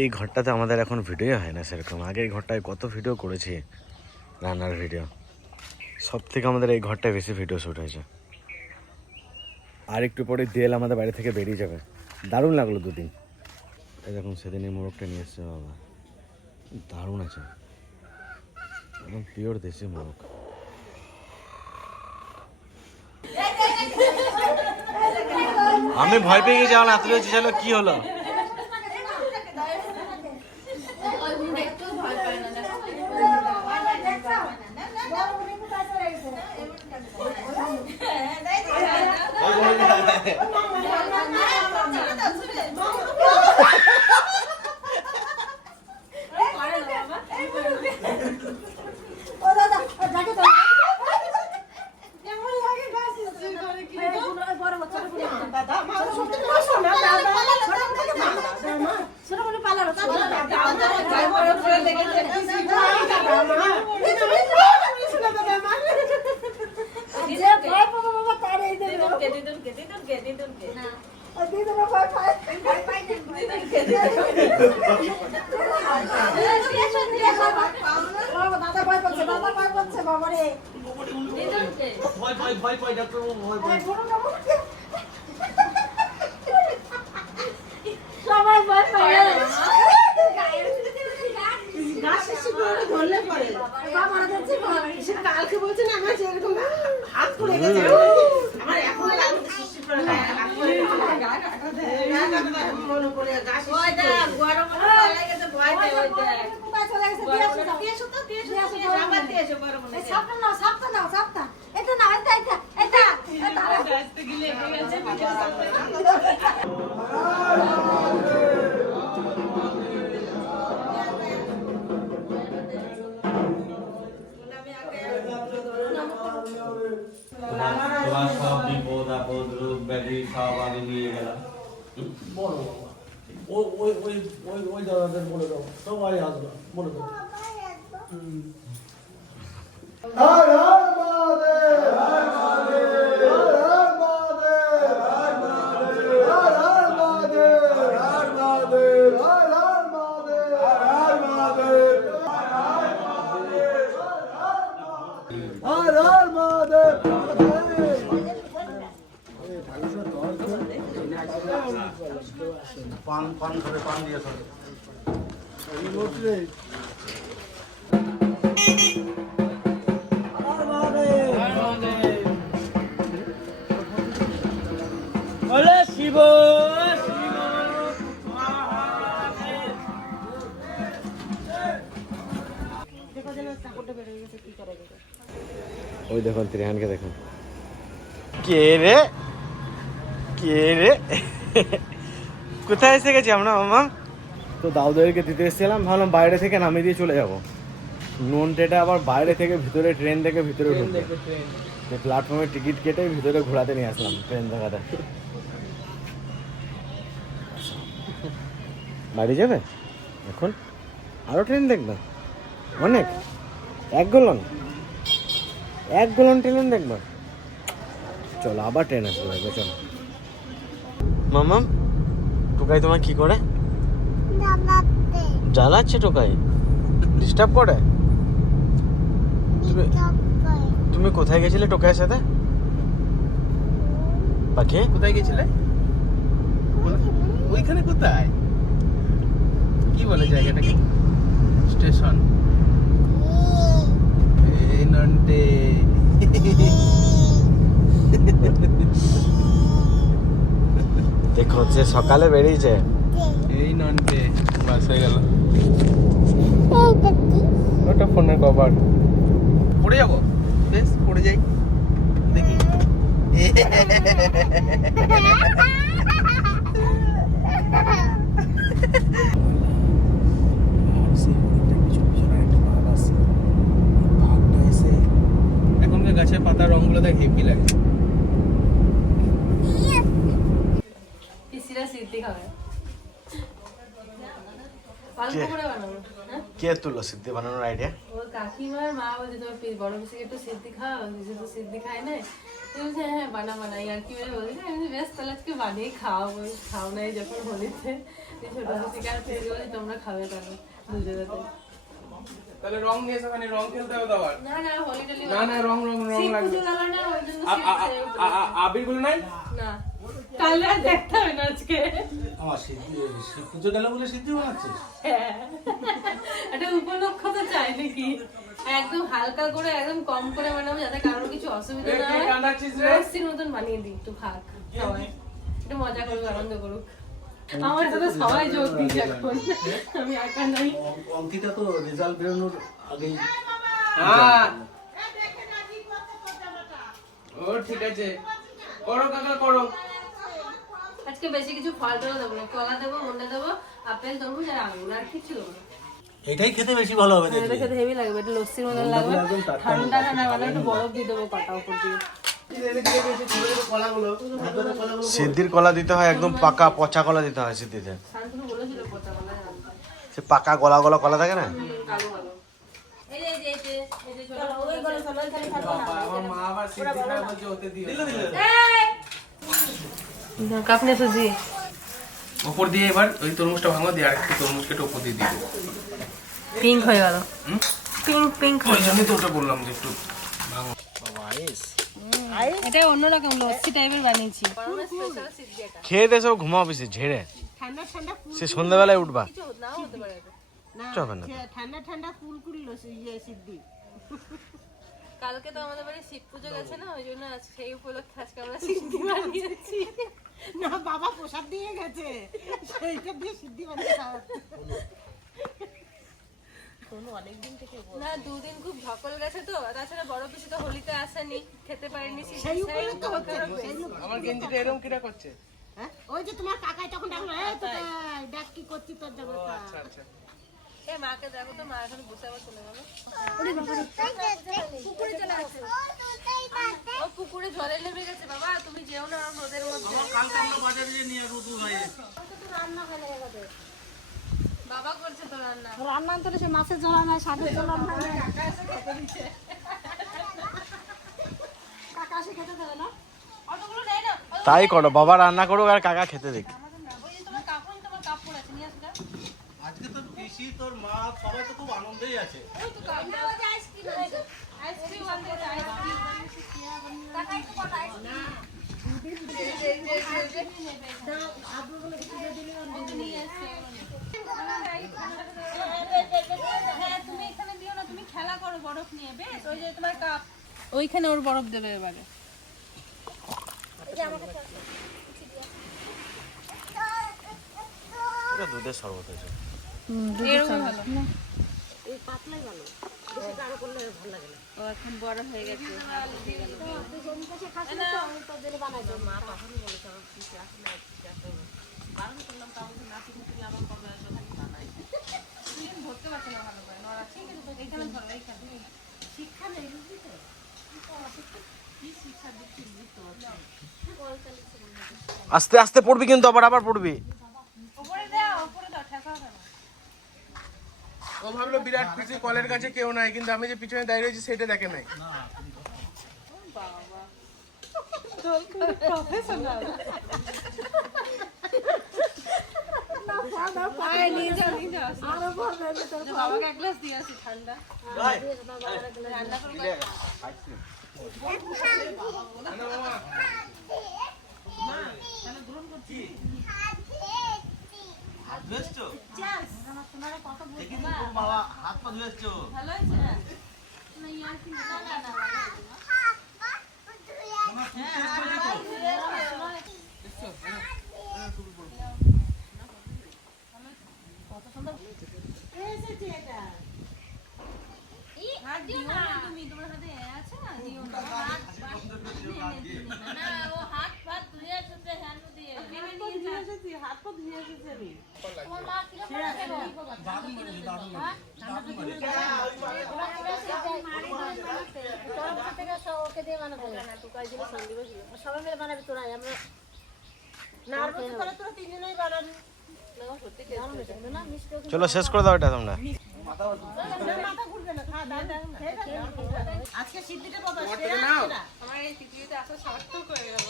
এই ঘরটাতে আমাদের এখন ভিডিও হয় না সেরকম। আগে এই ঘরটায় কত ভিডিও করেছি, রান্নার ভিডিও। সব থেকে আমাদের এই ঘরটায় বেশি ভিডিও শ্যুট হয়েছে। আর একটু পরে দেল আমাদের বাড়ি থেকে বেরিয়ে যাবে। দারুণ লাগলো দুদিন। এই দেখুন সেদিন এই মোরগটা নিয়ে এসছে বাবা, দারুণ আছে, একদম পিওর দেশি মোরগ। আমি ভয় পেয়ে গেছি, আমার আত্মীয় ছিল কি হলো। কালকে বলছে না আমার এরকম হাত পড়ে গেছে আমার এখন তোমার সব বিপদ আপদ রোগ ব্যাধি সব আমি নিয়ে গেলাম। বলো ওই ওই ওই ওই ওই দাদাদের বলে দাও, সবাই আসবে বলে দাও। হর হর মহাদেব, হর মহাদেব, হর মহাদেব, হর মহাদেব, হর মহাদেব, হর মহাদেব, হর মহাদেব, হর মহাদেব, হর হর মহাদেব। পান পান ধরে পান দিয়ে ধরে শিব ওই দেখুন ত্রিহানকে দেখুন, কে রে কে রে, কোথায় এসে গেছি আমরা মামা? তো দাউদেরকে দিতে এসেছিলাম, ভাবলাম বাইরে থেকে নামিয়ে দিয়ে চলে যাব। নুন ট্রেটা আবার বাইরে থেকে ভিতরে, ট্রেন থেকে ভিতরে ঢুকবে, প্ল্যাটফর্মে টিকিট কেটে ভিতরে ঘোরাতে নিয়ে আসলাম ট্রেন দেখাতে। বাড়ি যাবে এখন? আরও ট্রেন দেখবে অনেক? এক গলন ট্রেন দেখবে? চলো আবার ট্রেন আসবে, চলো। মামাম টোকাই তোমার কি করে? জ্বালাচ্ছে টোকাই, ডিস্টার্ব করে। তুমি কোথায় গেছিলে টোকাইয়ের সাথে? পাখি কোথায় গেছিলে? ওইখানে কোথায়, কি বলে জায়গাটাকে? স্টেশন। এই নন্টে দেখো যে সকালে বেরিয়েছে, এই নন্টে বাস হয়ে গেল। ওটা ফোনের কভার। পড়ে যাবো, বেশ পড়ে যাই দেখি। এখনকার গাছের পাতার রঙগুলো দেখ হেভি লাগে। কে তুললো সিদ্ধি বানানোর আইডিয়া? ওর কাকিমার মা বলছে তোমার বড় পিসিকে একটু সিদ্ধি খাও, পিসি তো সিদ্ধি খায় না। বলছে হ্যাঁ বানাই আর কি বলছে, আমি বেশ তাহলে আজকে বানিয়ে খাওয়াবো, খাও নাই যখন হোলিতে ছোট পিসিকে আর পিসিকে বলি তোমরা খাবে তাহলে দুজনেতে। তাহলে রং নিয়ে এসো, রং খেলতে হবে তো আবার। না না হোলি টোলি না রং শিব লাগবে। পুজো গেল না ওই জন্য আবির গুলো নাই? না কাল রাত দেখতে হবে না আজকে। আমার সিদ্ধি পুজো গেল বলে সিদ্ধি বানাচ্ছিস? হ্যাঁ। একটা উপলক্ষ তো চাই নাকি, একদম হালকা করে একদম কম করে বানাবো যাতে কারোর কিছু অসুবিধা না হয়। কাঁদাচ্ছিস রে? লস্যির মতন বানিয়ে দিই, একটু খাক সবাই, একটু মজা করুক, আনন্দ করুক। আমার সাথে সবাই যোগ দিচ্ছে এখন, আমি একা নাই। অঙ্কিতা তো রেজাল্ট বেরোনোর আগেই হ্যাঁ ও ঠিক আছে, করো কাকা করো। আজকে বেশি কিছু ফল টল দেবো না, কলা দেবো, মুন্ডা দেবো, আপেল তরমুজ আর আঙুর, আর কিছু দেবো না। এটাই খেতে বেশি ভালো হবে এটা খেতে হেভি লাগবে, এটা লস্যির মতন লাগবে, ঠান্ডা ঠান্ডা মানে একটু বরফ দিয়ে দেবো কাটা উপর দিয়ে। সিদ্ধির কলা দিতে হয় একদম পাকা পচা কলা দিতে হয় সিদ্ধিতে। শান্তনু বলেছিল পচা কলা সে পাকা গলা গলা কলা থাকে না, কালো কালো। এই যে এই যে এই যে ছোট ওই গলা সবাই খালি খাবো না। আমার মা আবার সিদ্ধি খায় বলছে ওতে দিও। কাপনে সুজি উপর দিয়ে এবার ওই তরমুজটা ভাঙো দিয়ে আরেকটু তরমুজ কেটে উপর দিয়ে দিও। পিঙ্ক হয়ে গেল, পিঙ্ক ওই জন্যই তো ওটা বললাম যে একটু ভাঙো। এটা অন্যরকম লস্যি টাইপের বানিয়েছি। খেয়ে দিয়ে সব ঘুমাও বেশি ঝেড়ে, ঠান্ডা ঠান্ডা সে সন্ধ্যাবেলায় উঠবা। নাও হতে পারে এটা। না চবে না। ঠান্ডা ঠান্ডা কুলকুল সিদ্ধি। কালকে তো আমাদের বাড়ি শিব পুজো গেছে না, ওই জন্য আজ সেই উপলক্ষে আজকে আমরা সিদ্ধি বানিয়েছি। না বাবা প্রসাদ দিয়ে গেছে, সেইটা দিয়ে সিদ্ধি বানিয়ে খাওয়াচ্ছে। অনেকদিন থেকে না দুদিন খুব ধকল গেছে তো, তাছাড়া বড় পিসি তো হোলিতে আসেনি, খেতে পারেনি। সেই উপলক্ষে তো হচ্ছে না, সেই আমার গেঞ্জিটা এরকম কিরা করছে? হ্যাঁ ওই যে তোমার কাকাই তখন ডাকলো, এই তো ডাক কি করছি তোর জগৎ। আচ্ছা এ মাকে দেখো তো, মা এখন বসে আবার চলে গেল। ও পুকুরে জলে নেমে গেছে। বাবা তুমি যেও না রোদের মধ্যে। কালকে আমরা বাজারে যে নিয়ে রুদু হয়ে বাবা করছে তো রান্না। রান্না তো সে মাছের ঝোলা নাই, শাকের ঝোলা নাই। কাকা সে খেতে দেবে না। অতগুলো নেই না। তাই করো, বাবা রান্না করুক আর কাকা খেতে দেখ। ওই যে তোমার কাপড়, তোমার কাপড় আছে, নিয়ে আসো। আজকে তোর পিসি তোর মা সবাই তো খুব আনন্দেই আছে। ওই তো কাপড় আছে, আইসক্রিম আছে। আইসক্রিম আনতে গেছে, আইসক্রিম। কাকা একটু কটা আইসক্রিম। হ্যাঁ তুমি এখানে দিও না, তুমি খেলা করো বরফ নিয়ে, বেশ। ওই যে তোমার কাপ, ওইখানে ওর বরফ দেবে এবারে। এটা দুধের শরবত হয়েছে। এরকম ভালো। ও এখন বড় হয়ে গেছে। ধরতে পারছে না ভালো করে, নড়া ঠিক আছে। এইখানে ধরো, এইখানে শিক্ষা নেই, বুঝলি তো? আস্তে আস্তে পড়বি কিন্তু, আবার পড়বি। উপরে দাও, উপরে দাও, ঠেকা হবে না। ও ভাবলো বিরাট পিসি কলের কাছে কেউ নাই, কিন্তু আমি যে পিছনে দাঁড়িয়ে রয়েছি সেটা দেখে নাই। বাবাকে এক গ্লাস দিয়ে আসি ঠান্ডা। রান্না করে বাবা হাত পা ধুয়েছো? ভালো হয়েছে না? না ইয়ার কি না না না। হাত দিও না তুমি, তোমার হাতে আছে না, দিও না। না ও হাত ফাত ধুয়ে এসেছে হ্যান্ড দিয়ে। হাত পা ধুয়ে এসেছে আমি। তোমার মা কিরকম করে দারুণ বলেছে, দারুণ বলেছে। সবাই মিলে বানাবি তোরা, আমরা না আর কিছু করে তোরা তিনজনেই বানাবি। চলো শেষ করে দাও এটা তোমরা। মাথা ঘুরবে না, খা দাও। আজকে সিদ্ধিটা বাবা আমার এই পৃথিবীতে আসা সার্থক হয়ে গেল।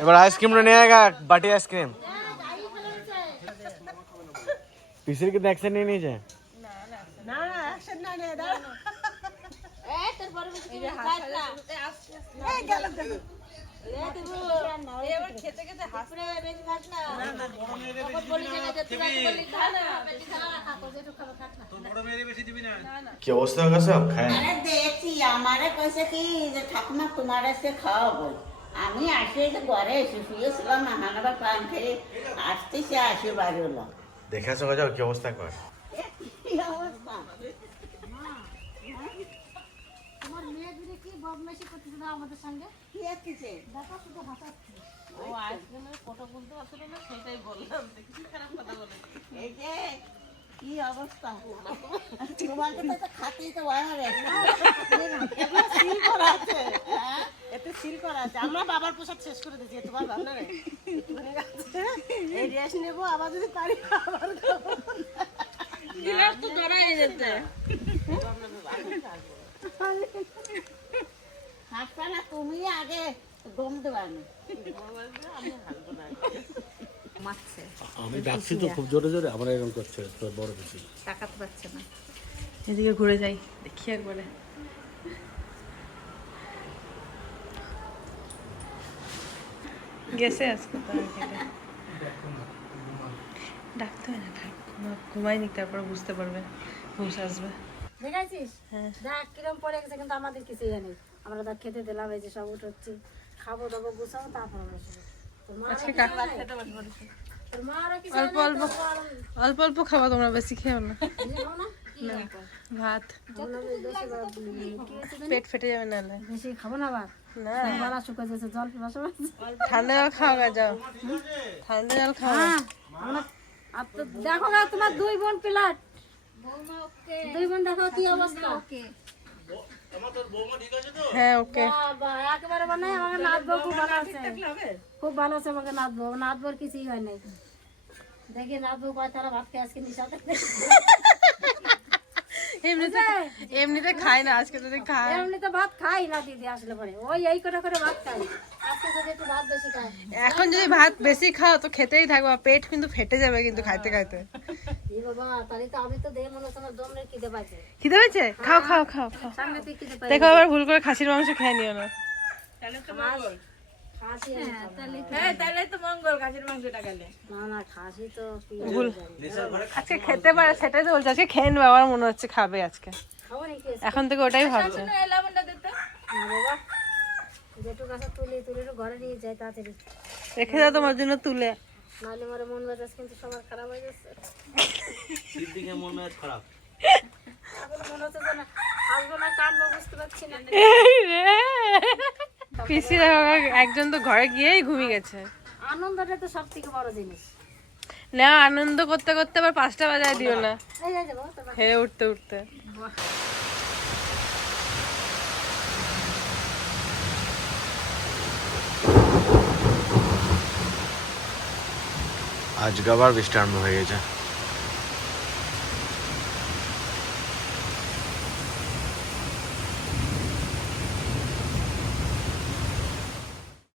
এবার আইসক্রিমটা নিয়ে আয়গা, বাটি আইসক্রিম। পিসির কিন্তু অ্যাকশন নিয়ে নিয়েছে। না অ্যাকশন না নে দাও কি অবস্থা হোগা সব খায়? আরে দেখছি আমারে কইছে কি যে ঠাকুমা তোমার আজকে খাওয়াবো। আমি আসে যে ঘরে এসে শুয়েছিলাম না হানাবা পান খেয়ে আসতেছে আসে বাড়ি হলো। দেখা সব যাও কি অবস্থা কর। কি অবস্থা? তোমার মেয়ে দিলে কি বদমাইশি করতেছে না আমাদের সঙ্গে? কি আসতেছে? দেখো শুধু হাসাচ্ছে। ও আইসক্রিমের ফটো বলতে পারছিল না সেটাই বললাম দেখি খারাপ কথা বলে এই যে কি অবস্থা? তোমার কাছে তো খাতেই তো ওয়ারে। সিল করা আছে এতে সিল করা আছে আমরা বাবার পোশাক শেষ করে দিয়েছি তোমার ভাবনা রে একটুখানি আছে এই ড্রেস নেবো আবার যদি পারি আবার দিলাম তো ধরাই যেতে হাসপা না তুমি আগে দম দেবানি। মারছে, আমি ডাকছি তো খুব জোরে জোরে, আমরা এরকম করছে তোর বড় বেশি। তাকাতে পারছে না। এদিকে ঘুরে যাই, দেখি একবারে। গেছে আজকে তো মার্কেটে। ডাকতে হয় না, ঘুমাইনি, তারপরে বুঝতে পারবে হুঁশ আসবে। দেখাইছিস? দেখ কিরম পড়ে গেছে, কিন্তু আমাদের কিছু নেই। আমরা তো খেতে দিলাম, এই যে সব উঠছি, খাবো দাবো গুছাবো, তারপর আমরা শুবো। আজকে তোর মা আরো কিছু অল্প অল্প অল্প অল্প খাওয়া, তোমরা বেশি খেও না। ভাত পেট ফেটে যাবে নাহলে। বেশি খাবো না আবার, না গলা শুকিয়ে যাচ্ছে, জল পিপাসা পাচ্ছে। ঠান্ডা জল খাওয়া গা, যাও ঠান্ডা জল খাওয়া। আর তো দেখো না তোমার দুই বোন প্লাট, দুই বোন দেখো কি অবস্থা। হ্যাঁ ওকে। বাবা একেবারে বানাই, আমাকে নাচবো খুব ভালো আছে, খুব ভালো আছে আমাকে নাচবো। নাচবোর কিছুই হয় নাই, দেখি নাচবো কয় তারা ভাত খেয়ে আজকে নিশাতে। এমনিতে খায় না, আজকে যদি খায়। এমনিতে ভাত খাই না দিদি, আসলে পরে ওই এই কটা করে ভাত খাই, আজকে যদি একটু ভাত বেশি খাই। এখন যদি ভাত বেশি খাও তো খেতেই থাকবো, পেট কিন্তু ফেটে যাবে কিন্তু খাইতে খাইতে। এই বাবা তাহলে তো আমি তো দেখে মনে হচ্ছে আমার দম নেই, খিদে পাইছে। খিদে পেয়েছে? খাও খাও খাও খাও। সামনে তুই খিদে পাই দেখো আবার ভুল করে খাসির মাংস খেয়ে নিও না। খাসি তাহলে তো মঙ্গল গাছের মাংসটা গেলে না না, খাসি তো কি ভুল আজকে খেতে পারে, সেটাই তো বলছে। আজকে খেয়ে নেবে, আমার মনে হচ্ছে খাবে আজকে। খাবো নাকি? এখন থেকে ওটাই ভাবছে। না বাবা, যেটুকু আছে তুলে তুলে একটু ঘরে নিয়ে যাই তাড়াতাড়ি, রেখে দাও তোমার জন্য তুলে। নাহলে আমার মন মেজাজ কিন্তু সবার খারাপ হয়ে যাচ্ছে। সিদ্দিকের মন মেজাজ খারাপ। এখন মনে হচ্ছে যে না হাসবো না কানবো বুঝতে পারছি না। এই রে, পিসি একজন তো ঘরে গিয়েই ঘুমিয়ে গেছে। আনন্দটা তো সব থেকে বড় জিনিস। না আনন্দ করতে করতে আবার 5টা বাজায় দিও না, এই যে বাবা তোর হে উঠতে উঠতে। আজকে আবার বৃষ্টি আরম্ভ হয়ে গেছে।